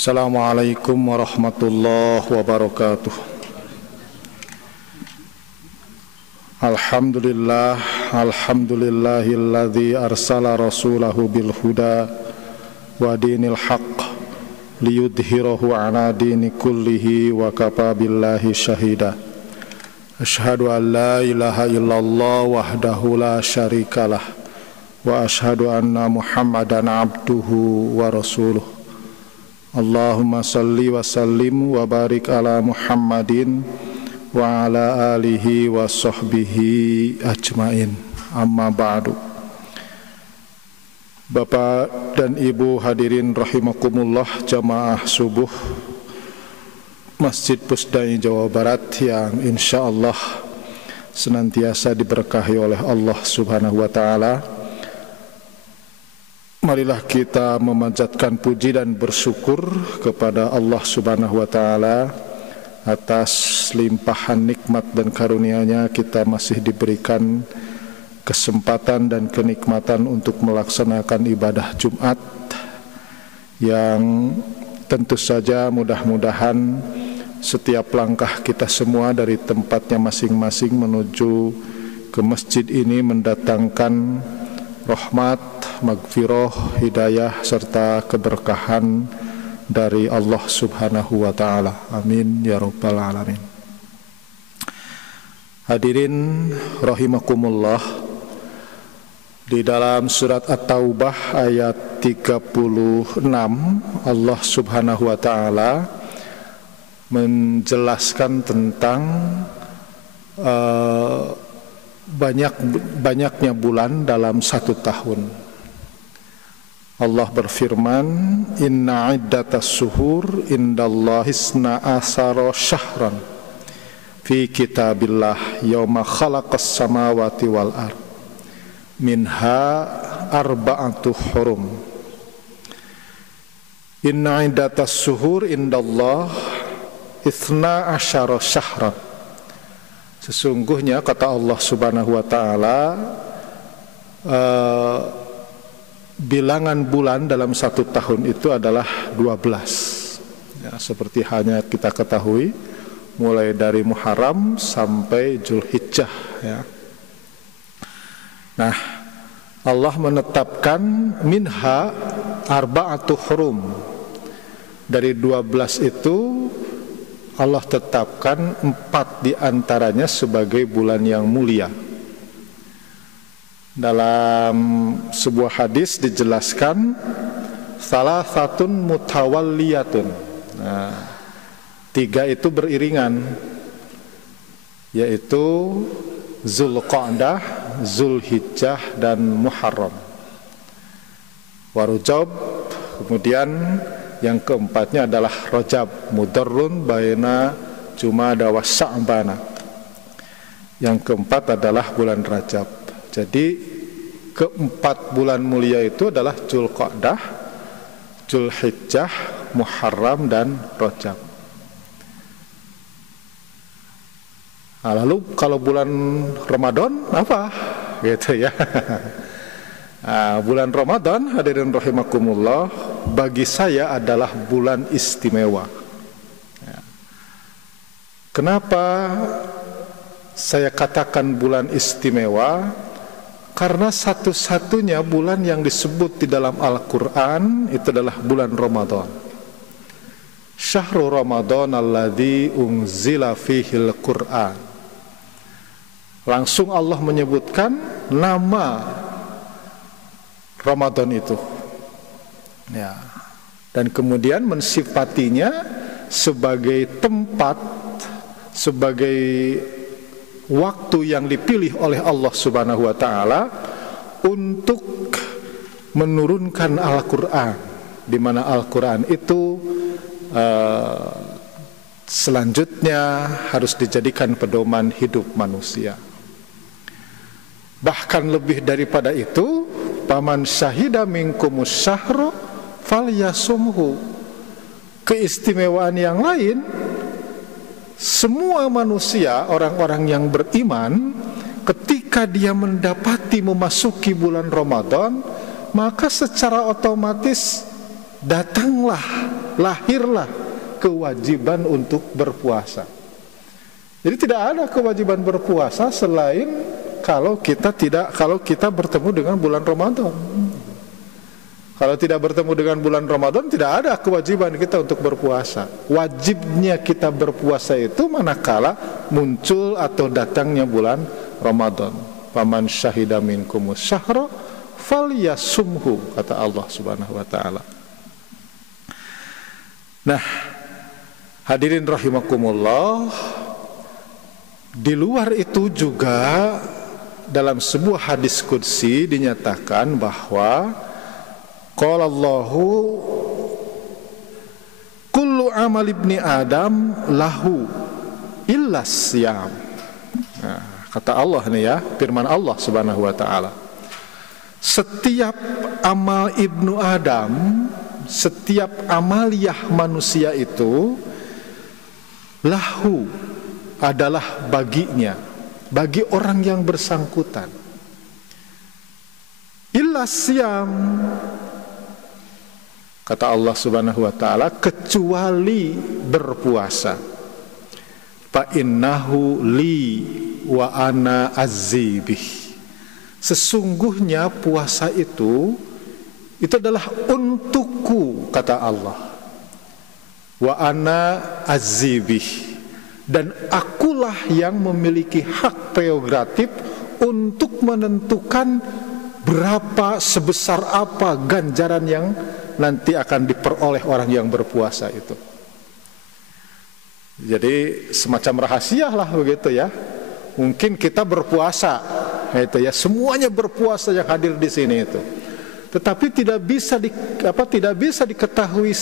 Assalamualaikum warahmatullahi wabarakatuh. Alhamdulillahilladzi arsala rasulahu bil huda wa dinil haqq liyudhhirahu ala dini kullihi wa kafa billahi syahida. Asyhadu an la ilaha illallah wahdahu la syarikalah wa asyhadu anna Muhammadan abduhu wa rasuluh. Allahumma salli wa sallim wa barik ala Muhammadin wa ala alihi wa sahbihi ajmain. Amma ba'du. Bapak dan Ibu hadirin rahimakumullah, jamaah subuh Masjid Pusdai Jawa Barat yang insya Allah senantiasa diberkahi oleh Allah Subhanahu wa Ta'ala. Marilah kita memanjatkan puji dan bersyukur kepada Allah Subhanahu wa Ta'ala atas limpahan nikmat dan karunia-Nya. Kita masih diberikan kesempatan dan kenikmatan untuk melaksanakan ibadah Jumat yang tentu saja mudah-mudahan setiap langkah kita semua dari tempatnya masing-masing menuju ke masjid ini mendatangkan rahmat, magfirah, hidayah, serta keberkahan dari Allah Subhanahu wa Ta'ala. Amin ya rabbal alamin. Hadirin rahimakumullah, di dalam surat At-Taubah ayat 36 Allah Subhanahu wa Ta'ala menjelaskan tentang banyaknya bulan dalam satu tahun. Allah berfirman, inna iddatas suhur indallahi isna asara syahran fi kitabillah yawma khalaqas samawati wal ard minha arba'atu hurum. Inna iddatas suhur indallah isna asara syahran. Sesungguhnya kata Allah Subhanahu wa Ta'ala, bilangan bulan dalam satu tahun itu adalah 12 ya, seperti hanya kita ketahui mulai dari Muharram sampai Zulhijjah ya. Nah, Allah menetapkan minha arba'atu hurum. Dari 12 itu Allah tetapkan 4 diantaranya sebagai bulan yang mulia. Dalam sebuah hadis dijelaskan salah satun mutawalliyatun. Nah, 3 itu beriringan, yaitu Zulqa'dah, Zulhijjah, dan Muharram. Warujab, kemudian yang keempatnya adalah Rajab, mudarrun baina Jumada wa Sya'bana. Yang keempat adalah bulan Rajab. Jadi keempat bulan mulia itu adalah Zulqa'dah, Zulhijjah, Muharram, dan Rajab. Nah, lalu kalau bulan Ramadan apa? Gitu ya. Nah, bulan Ramadan hadirin rahimakumullah bagi saya adalah bulan istimewa ya. Kenapa saya katakan bulan istimewa? Karena satu-satunya bulan yang disebut di dalam Al-Quran itu adalah bulan Ramadan. Syahrul Ramadan alladzi unzila fihil Qur'an. Langsung Allah menyebutkan nama Ramadan itu ya, dan kemudian mensifatinya sebagai tempat, sebagai waktu yang dipilih oleh Allah Subhanahu wa Ta'ala untuk menurunkan Al-Quran, di mana Al-Quran itu selanjutnya harus dijadikan pedoman hidup manusia. Bahkan lebih daripada itu, paman syahida minkumus syahru falyasumhu. Keistimewaan yang lain, semua manusia, orang-orang yang beriman, ketika dia mendapati memasuki bulan Ramadan, maka secara otomatis datanglah lahirlah kewajiban untuk berpuasa. Jadi tidak ada kewajiban berpuasa selain kalau kita bertemu dengan bulan Ramadan. Kalau tidak bertemu dengan bulan Ramadan, tidak ada kewajiban kita untuk berpuasa. Wajibnya kita berpuasa itu manakala muncul atau datangnya bulan Ramadan. Faman syahida minkumus syahra falyasumhu, kata Allah Subhanahu wa taala. Nah, hadirin rahimakumullah, di luar itu juga dalam sebuah hadis qudsi dinyatakan bahwa qala Allahu kullu amal ibni Adam lahu illa siyam. Nah, kata Allah nih ya, firman Allah Subhanahu wa taala. Setiap amal ibnu Adam, setiap amaliyah manusia itu lahu adalah baginya, bagi orang yang bersangkutan. Illa siyam, kata Allah Subhanahu wa taala, kecuali berpuasa. Fa innahu li wa ana azzibih. Sesungguhnya puasa itu adalah untukku, kata Allah. Wa ana azzibih, dan akulah yang memiliki hak prerogatif untuk menentukan berapa, sebesar apa ganjaran yang nanti akan diperoleh orang yang berpuasa itu. Jadi semacam rahasia lah begitu ya. Mungkin kita berpuasa, itu ya, semuanya berpuasa yang hadir di sini itu. Tetapi tidak bisa diketahui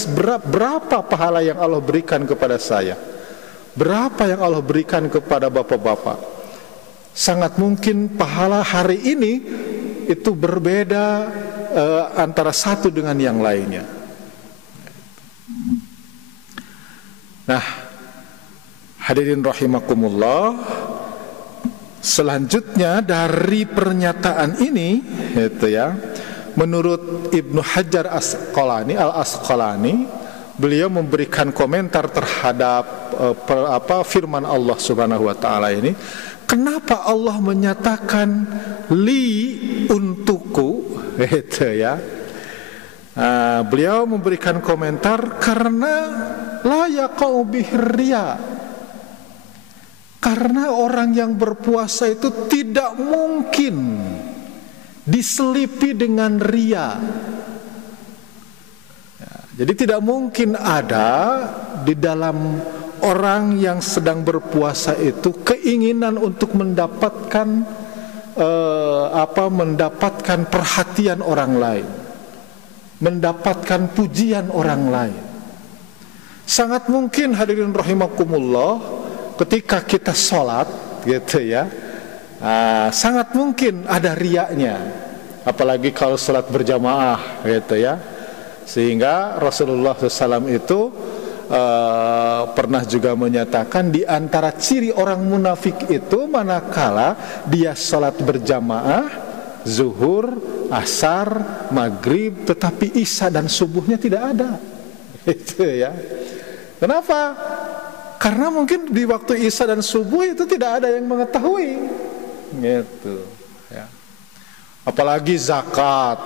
berapa pahala yang Allah berikan kepada saya, berapa yang Allah berikan kepada bapak-bapak. Sangat mungkin pahala hari ini itu berbeda antara satu dengan yang lainnya. Nah, hadirin rahimakumullah, selanjutnya dari pernyataan ini, itu ya, menurut Ibnu Hajar Al-Asqalani, beliau memberikan komentar terhadap firman Allah Subhanahu wa taala ini. Kenapa Allah menyatakan li, untukku, itu ya. Beliau memberikan komentar karena la yaqau bihriya. Karena orang yang berpuasa itu tidak mungkin diselipi dengan ria. Jadi tidak mungkin ada di dalam orang yang sedang berpuasa itu keinginan untuk mendapatkan mendapatkan perhatian orang lain, mendapatkan pujian orang lain. Sangat mungkin, hadirin rahimakumullah, ketika kita sholat gitu ya, sangat mungkin ada riaknya, apalagi kalau sholat berjamaah gitu ya. Sehingga Rasulullah SAW itu pernah juga menyatakan di antara ciri orang munafik itu manakala dia sholat berjamaah zuhur, asar, maghrib, tetapi isya dan subuhnya tidak ada. Itu ya. Kenapa? Karena mungkin di waktu isya dan subuh itu tidak ada yang mengetahui, gitu. Ya. Apalagi zakat,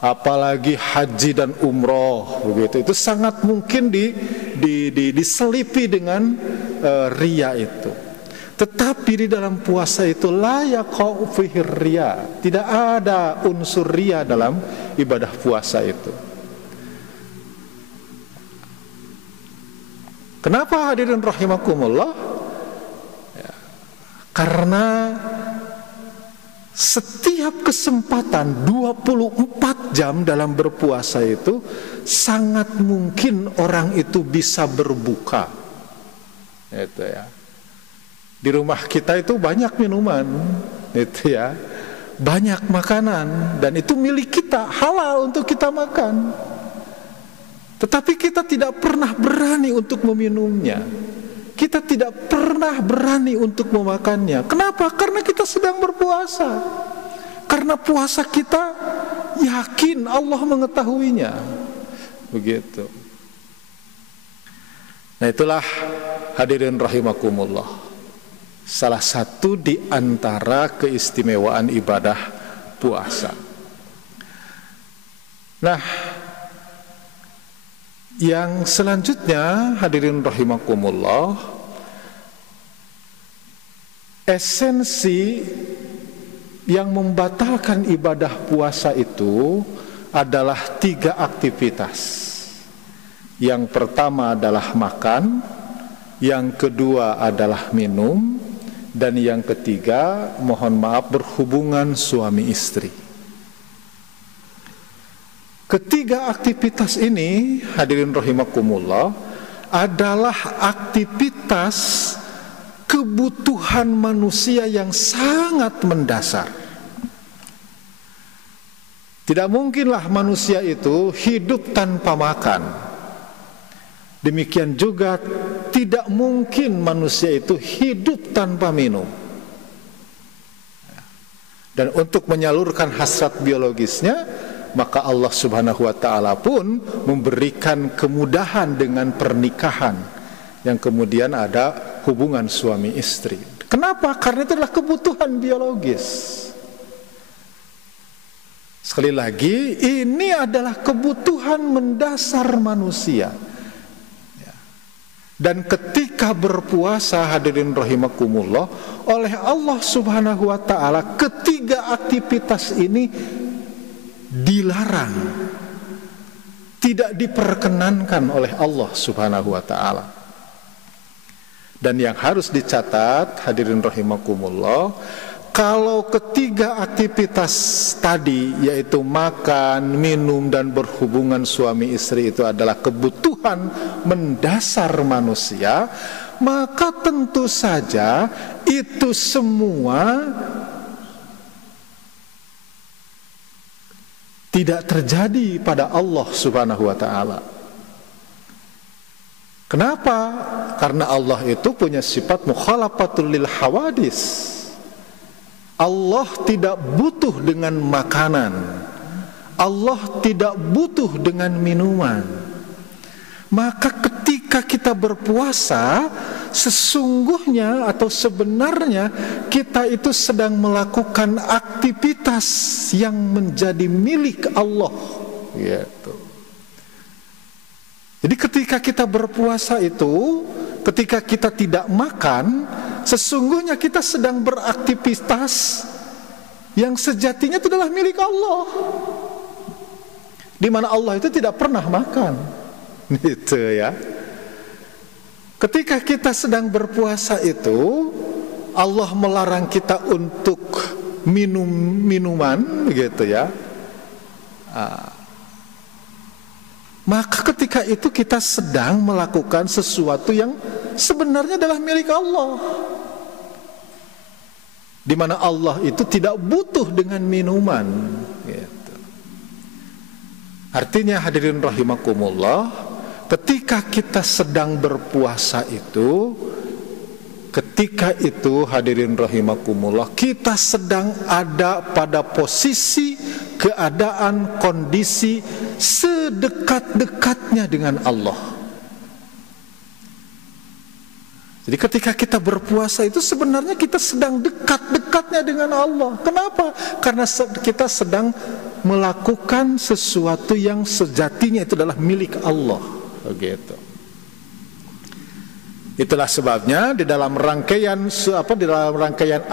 apalagi haji dan umroh, begitu. Itu sangat mungkin diselipi dengan ria itu. Tetapi di dalam puasa itu la yaqau fihi riya, tidak ada unsur ria dalam ibadah puasa itu. Kenapa, hadirin rahimakumullah? Ya, karena setiap kesempatan 24 jam dalam berpuasa itu sangat mungkin orang itu bisa berbuka. Itu ya. Di rumah kita itu banyak minuman, itu ya. Banyak makanan, dan itu milik kita, halal untuk kita makan. Tetapi kita tidak pernah berani untuk meminumnya. Kita tidak pernah berani untuk memakannya. Kenapa? Karena kita sedang berpuasa. Karena puasa kita yakin Allah mengetahuinya. Begitu. Nah, itulah hadirin rahimakumullah, salah satu di antara keistimewaan ibadah puasa. Nah, yang selanjutnya hadirin rahimakumullah, esensi yang membatalkan ibadah puasa itu adalah 3 aktivitas. Yang pertama adalah makan, yang kedua adalah minum, dan yang ketiga, mohon maaf, berhubungan suami istri. Ketiga aktivitas ini, hadirin rahimakumullah, adalah aktivitas kebutuhan manusia yang sangat mendasar. Tidak mungkinlah manusia itu hidup tanpa makan. Demikian juga tidak mungkin manusia itu hidup tanpa minum. Dan untuk menyalurkan hasrat biologisnya, maka Allah Subhanahu wa ta'ala pun memberikan kemudahan dengan pernikahan, yang kemudian ada hubungan suami istri. Kenapa? Karena itu adalah kebutuhan biologis. Sekali lagi, ini adalah kebutuhan mendasar manusia. Dan ketika berpuasa, hadirin rahimakumullah, oleh Allah Subhanahu wa ta'ala, ketiga aktivitas ini dilarang, tidak diperkenankan oleh Allah Subhanahu wa ta'ala. Dan yang harus dicatat, hadirin rahimakumullah, kalau ketiga aktivitas tadi, yaitu makan, minum, dan berhubungan suami istri, itu adalah kebutuhan mendasar manusia, maka tentu saja itu semua tidak terjadi pada Allah Subhanahu wa ta'ala. Kenapa? Karena Allah itu punya sifat mukhalafatul lil hawadis. Allah tidak butuh dengan makanan, Allah tidak butuh dengan minuman. Maka ketika kita berpuasa, sesungguhnya atau sebenarnya kita itu sedang melakukan aktivitas yang menjadi milik Allah, gitu. Jadi ketika kita berpuasa itu, ketika kita tidak makan, sesungguhnya kita sedang beraktivitas yang sejatinya itu adalah milik Allah, di mana Allah itu tidak pernah makan, gitu ya. Ketika kita sedang berpuasa itu, Allah melarang kita untuk minum minuman, gitu ya. Maka ketika itu kita sedang melakukan sesuatu yang sebenarnya adalah milik Allah, di mana Allah itu tidak butuh dengan minuman, gitu. Artinya hadirin rahimakumullah, ketika kita sedang berpuasa itu, ketika itu hadirin rahimakumullah, kita sedang ada pada posisi, keadaan, kondisi sedekat-dekatnya dengan Allah. Jadi ketika kita berpuasa itu sebenarnya kita sedang dekat-dekatnya dengan Allah. Kenapa? Karena kita sedang melakukan sesuatu yang sejatinya itu adalah milik Allah, begitu. Itulah sebabnya di dalam rangkaian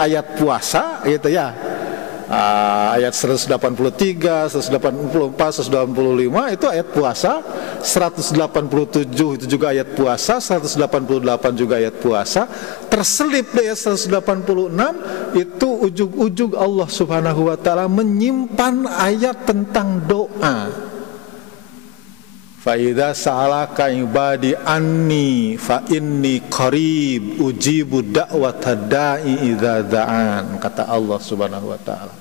ayat puasa, gitu ya, ayat 183, 184, 185 itu ayat puasa, 187 itu juga ayat puasa, 188 juga ayat puasa. Terselip di ayat 186 itu ujug-ujug Allah Subhanahu wa ta'ala menyimpan ayat tentang doa. Fa idza sa'alaka ibadi anni fa inni qarib ujibu da'watad da'i idza da'an, kata Allah Subhanahu wa ta'ala.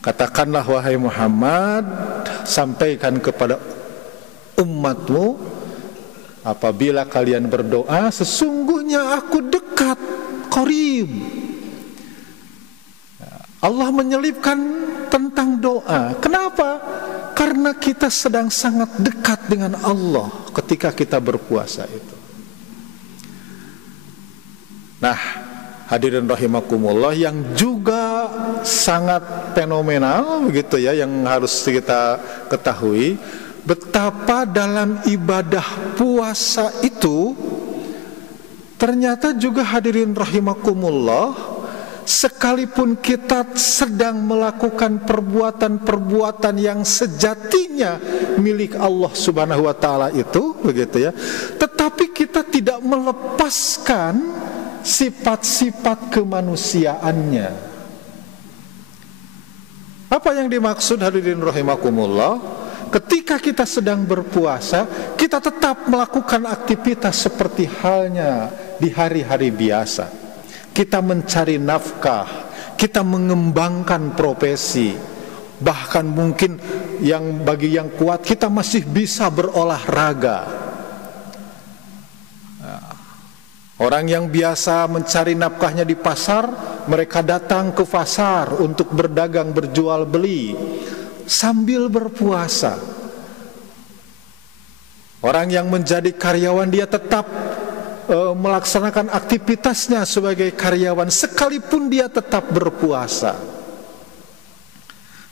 Katakanlah wahai Muhammad, sampaikan kepada umatmu, apabila kalian berdoa, sesungguhnya aku dekat, qarib. Allah menyelipkan tentang doa. Kenapa? Karena kita sedang sangat dekat dengan Allah. ketika kita berpuasa itu. Nah, hadirin rahimakumullah, yang juga sangat fenomenal begitu ya, yang harus kita ketahui, betapa dalam ibadah puasa itu ternyata juga hadirin rahimakumullah, sekalipun kita sedang melakukan perbuatan-perbuatan yang sejatinya milik Allah Subhanahu wa taala itu begitu ya, tetapi kita tidak melepaskan sifat-sifat kemanusiaannya. Apa yang dimaksud hadirin rahimakumullah? Ketika kita sedang berpuasa, kita tetap melakukan aktivitas seperti halnya di hari-hari biasa. Kita mencari nafkah, kita mengembangkan profesi, bahkan mungkin yang bagi yang kuat kita masih bisa berolahraga. Orang yang biasa mencari nafkahnya di pasar, mereka datang ke pasar untuk berdagang, berjual beli sambil berpuasa. Orang yang menjadi karyawan, dia tetap melaksanakan aktivitasnya sebagai karyawan sekalipun dia tetap berpuasa.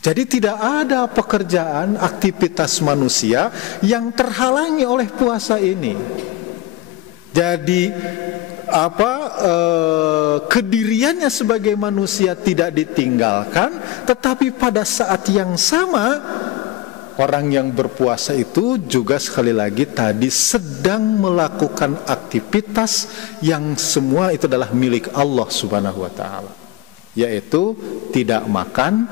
Jadi tidak ada pekerjaan, aktivitas manusia yang terhalangi oleh puasa ini. Jadi kediriannya sebagai manusia tidak ditinggalkan, tetapi pada saat yang sama orang yang berpuasa itu juga sekali lagi tadi sedang melakukan aktivitas yang semua itu adalah milik Allah Subhanahu wa taala, yaitu tidak makan,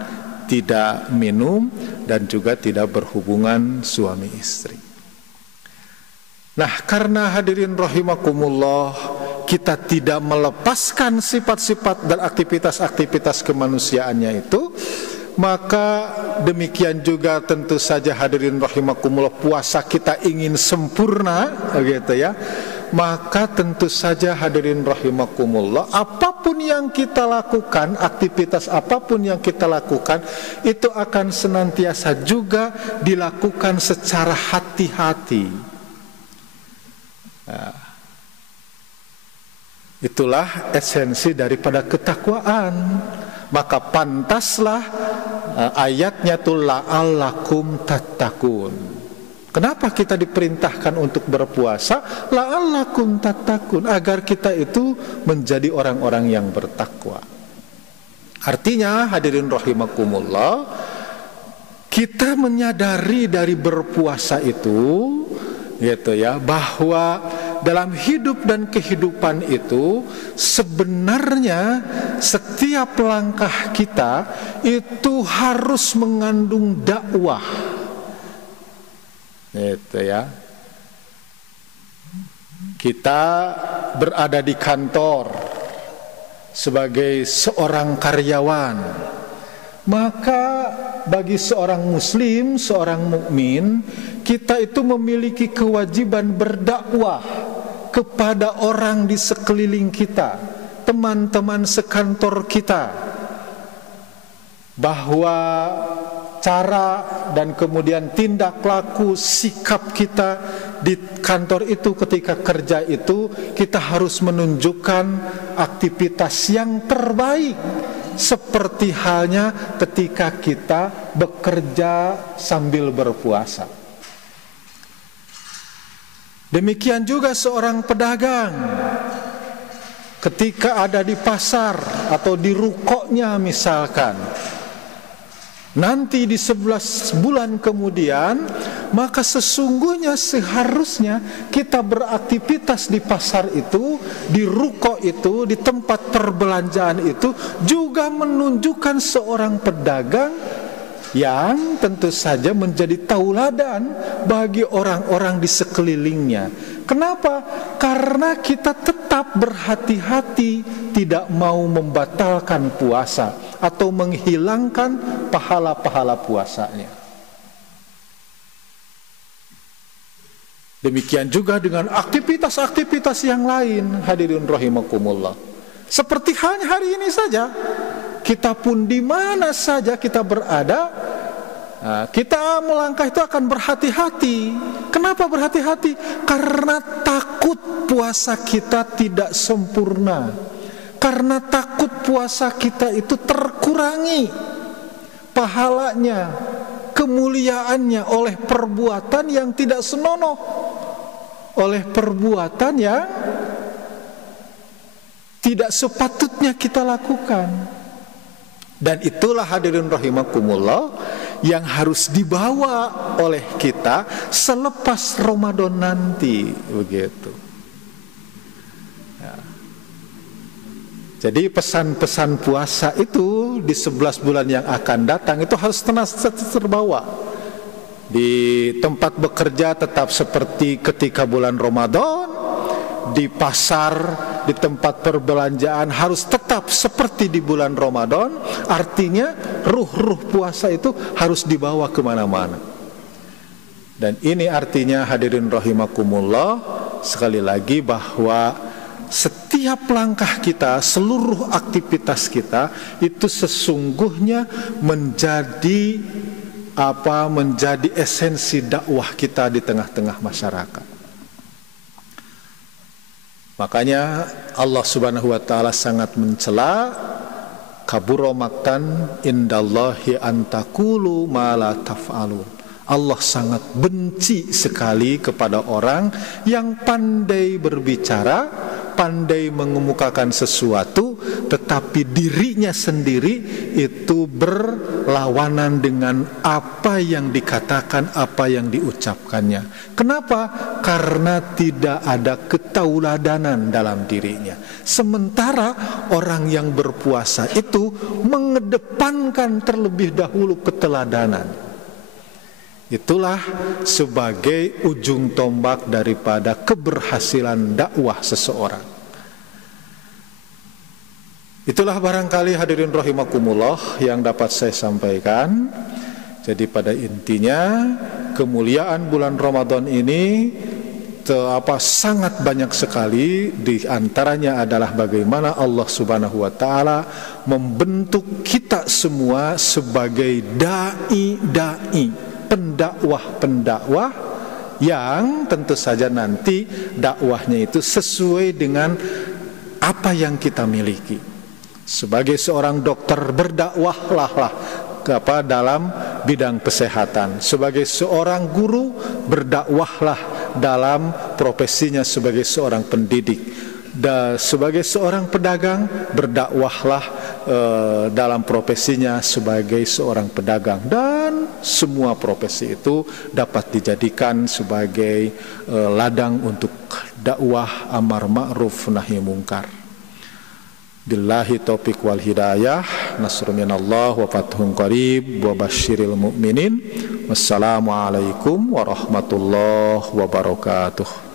tidak minum, dan juga tidak berhubungan suami istri. Nah, karena hadirin rahimakumullah, kita tidak melepaskan sifat-sifat dan aktivitas-aktivitas kemanusiaannya itu, maka demikian juga tentu saja hadirin rahimakumullah, puasa kita ingin sempurna gitu ya, maka tentu saja hadirin rahimakumullah, apapun yang kita lakukan, aktivitas apapun yang kita lakukan, itu akan senantiasa juga dilakukan secara hati-hati. Nah, itulah esensi daripada ketakwaan. Maka pantaslah ayatnya tuh la'allakum tattaqun. Kenapa kita diperintahkan untuk berpuasa? La'allakum tattaqun, agar kita itu menjadi orang-orang yang bertakwa. Artinya hadirin rahimakumullah, kita menyadari dari berpuasa itu gitu ya, bahwa dalam hidup dan kehidupan itu sebenarnya setiap langkah kita itu harus mengandung dakwah, gitu ya. Kita berada di kantor sebagai seorang karyawan, maka bagi seorang muslim, seorang mukmin, kita itu memiliki kewajiban berdakwah kepada orang di sekeliling kita, teman-teman sekantor kita, bahwa cara dan kemudian tindak laku, sikap kita di kantor itu ketika kerja itu, kita harus menunjukkan aktivitas yang terbaik, seperti halnya ketika kita bekerja sambil berpuasa. Demikian juga seorang pedagang ketika ada di pasar atau di rukonya misalkan, nanti di 11 bulan kemudian, maka sesungguhnya seharusnya kita beraktivitas di pasar itu, di ruko itu, di tempat perbelanjaan itu, juga menunjukkan seorang pedagang yang tentu saja menjadi tauladan bagi orang-orang di sekelilingnya. Kenapa? Karena kita tetap berhati-hati tidak mau membatalkan puasa atau menghilangkan pahala-pahala puasanya. Demikian juga dengan aktivitas-aktivitas yang lain, hadirin rahimakumullah. Seperti halnya hari ini saja, kita pun di mana saja kita berada, Nah, kita melangkah itu akan berhati-hati. Kenapa berhati-hati? Karena takut puasa kita tidak sempurna. Karena takut puasa kita itu terkurangi pahalanya, kemuliaannya oleh perbuatan yang tidak senonoh, oleh perbuatan yang tidak sepatutnya kita lakukan. Dan itulah hadirin rahimakumullah yang harus dibawa oleh kita selepas Ramadan nanti, begitu. Ya. Jadi pesan-pesan puasa itu di 11 bulan yang akan datang itu harus terbawa. Di tempat bekerja tetap seperti ketika bulan Ramadan, di pasar, di tempat perbelanjaan harus tetap seperti di bulan Ramadan. Artinya ruh-ruh puasa itu harus dibawa kemana-mana. Dan ini artinya hadirin rahimakumullah, sekali lagi bahwa setiap langkah kita, seluruh aktivitas kita itu sesungguhnya menjadi menjadi esensi dakwah kita di tengah-tengah masyarakat. Makanya Allah Subhanahu wa taala sangat mencela, kabura maqtan indallahi antaqulu ma la taf'alun. Allah sangat benci sekali kepada orang yang pandai berbicara, pandai mengemukakan sesuatu, tetapi dirinya sendiri itu berlawanan dengan apa yang dikatakan, apa yang diucapkannya. Kenapa? Karena tidak ada ketauladanan dalam dirinya. Sementara orang yang berpuasa itu mengedepankan terlebih dahulu keteladanan. Itulah sebagai ujung tombak daripada keberhasilan dakwah seseorang. Itulah barangkali hadirin rahimakumullah yang dapat saya sampaikan. Jadi pada intinya kemuliaan bulan Ramadan ini sangat banyak sekali. Di antaranya adalah bagaimana Allah Subhanahu wa taala membentuk kita semua sebagai dai-dai, pendakwah-pendakwah yang tentu saja nanti dakwahnya itu sesuai dengan apa yang kita miliki. Sebagai seorang dokter, berdakwahlah dalam bidang kesehatan. Sebagai seorang guru, berdakwahlah dalam profesinya sebagai seorang pendidik. Dan sebagai seorang pedagang, berdakwahlah dalam profesinya sebagai seorang pedagang. Dan semua profesi itu dapat dijadikan sebagai ladang untuk dakwah amar ma'ruf nahi mungkar. Billahi taufiq wal hidayah, nasrun minallah wa fathun qarib wa basyiril mu'minin. Wassalamualaikum warahmatullahi wabarakatuh.